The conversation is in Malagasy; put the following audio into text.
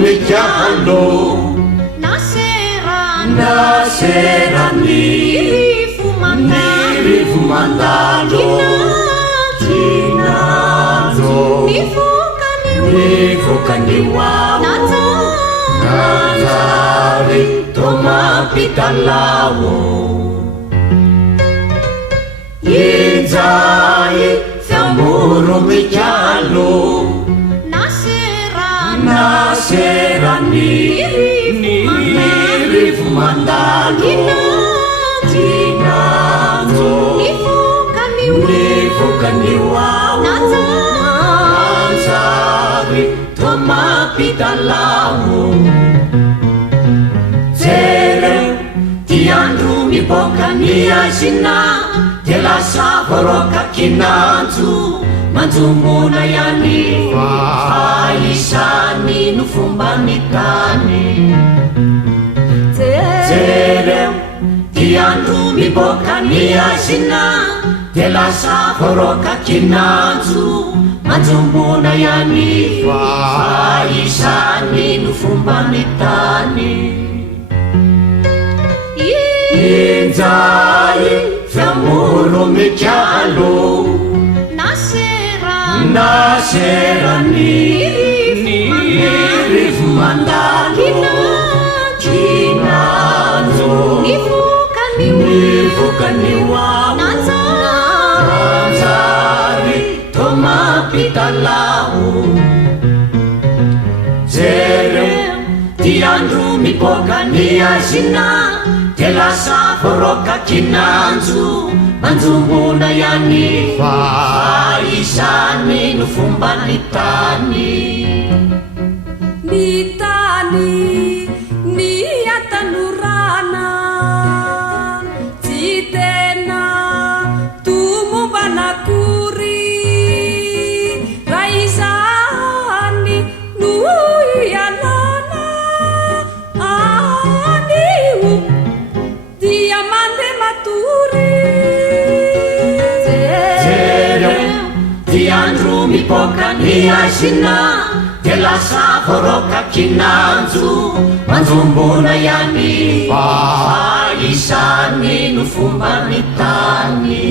mikialo naserany rivo mandalo kinanjo nivokanioao nanjary tomampitalao injay fiamboro mikialo naserany rivo mandalo kinanjo nivokanioao nanjary tomampitalao jereo ty andro miboaka ny azina de lasa voroka kinanjo manjombona ihany faisany no fombany tany jereo ty andro miboaka ny azina de lasa voroka kinanjo manjombona ihany faisany no fombany tany injay fiamoro mikialo naserany rivo mandalo kinanjo nivokanioao nanjary tomampitalao jereo ty andro miboaka ny azina de lasa voroka kinanjo manjombona ihany faisany no fombany tany ny tany ny atanorana tsy tena tomombanakory raha izany no ialana anio dia mandeha matory ty andro miboaka ny azina de lasa voroka kinanjo manjombona ihany faisany no fombany tany